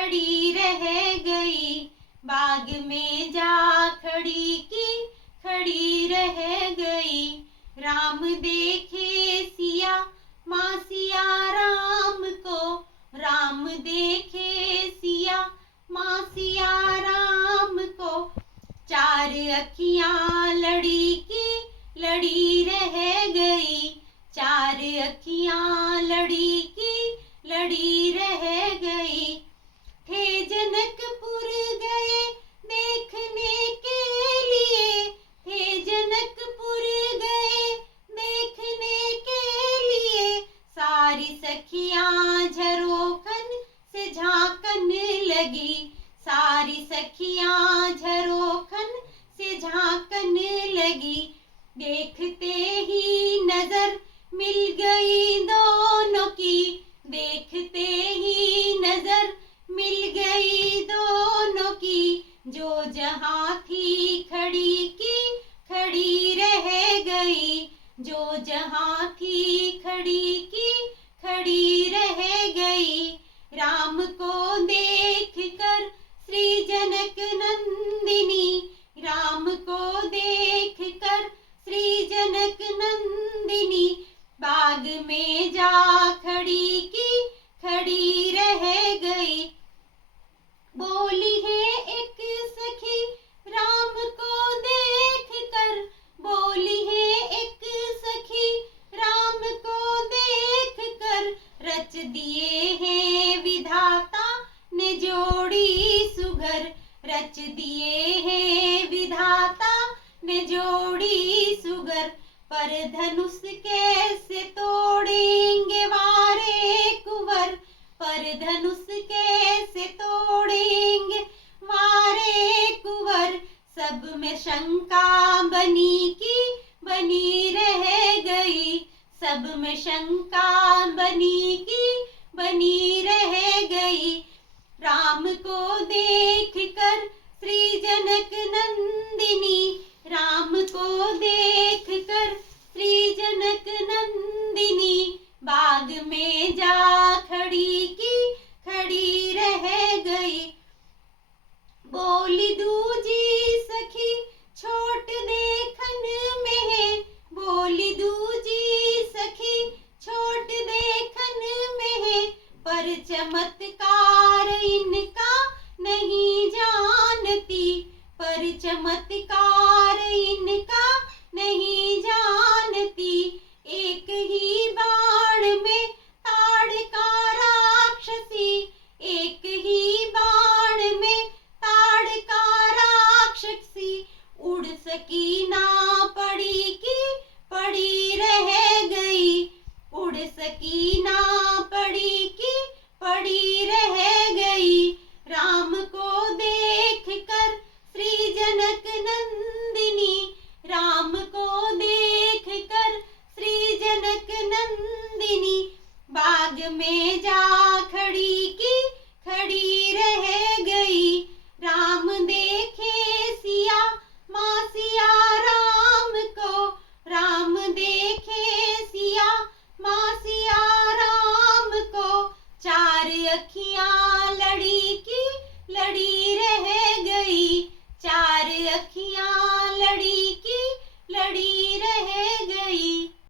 खड़ी रह गई, बाग में जा खड़ी की खड़ी रह गई। राम देखे सिया माँ सिया राम को, राम देखे सिया माँ सिया राम को। चार अखियाँ लड़ी की लड़ी रह गई, चार अखियाँ लड़ी की लड़ी रह गई। थे जनकपुर गए देखने के लिए, थे जनकपुर गए देखने के लिए। सारी सखियाँ झरोखन से झांकन लगी, सारी सखियाँ झरोखन से झांकन लगी। देखते ही नजर मिल गई दोनों की, देखते ही नजर मिल गई दोनों की। जो जहां थी खड़ी की खड़ी रह गई, जो जहां थी खड़ी की खड़ी रह गई। राम को देख कर श्री जनक नंदिनी, राम को देख कर श्री जनक नंदिनी। बाग में जा खड़ी की खड़ी रह गई। बोली है एक सखी राम को देख कर, बोली है एक सखी राम को देख कर। रच दिए हैं विधाता ने जोड़ी सुघर, रच दिए हैं विधाता ने जोड़ी सुघर। पर धनुष कैसे तोड़ेंगे वारे कुंवर, पर धनुष कैसे तोड़ेंगे वारे कुंवर। सब में शंका बनी की बनी रह गई, सब में शंका बनी की बनी रह गई। राम को देख कर श्री जनक नंदिनी, राम को देख कर श्री जनक नंदिनी। बाग में जा खड़ी की खड़ी रह गई। बोली दूजी सखी छोट देखन में है, बोली दूजी सखी छोट देखन में है। पर चमत्कार इनका नहीं जानती, पर चमत्कार इनका नहीं जानती। एक ही बाण में ताड़का राक्षसी, एक ही बाण में ताड़का राक्षसी। उड़ सकी ना पड़ी की पड़ी रह गई, उड़ सकी ना पड़ी की पड़ी रह गई। राम को देख कर श्री जनक नंदिनी, राम को देख कर श्री जनक नंदिनी। बाग में जा खड़ी की खड़ी रह गई। राम देखे सिया माँ सिया राम को, राम देखे सिया माँ सिया राम को। चार अखियाँ लड़ी की लड़ी रह गई, चार अखियाँ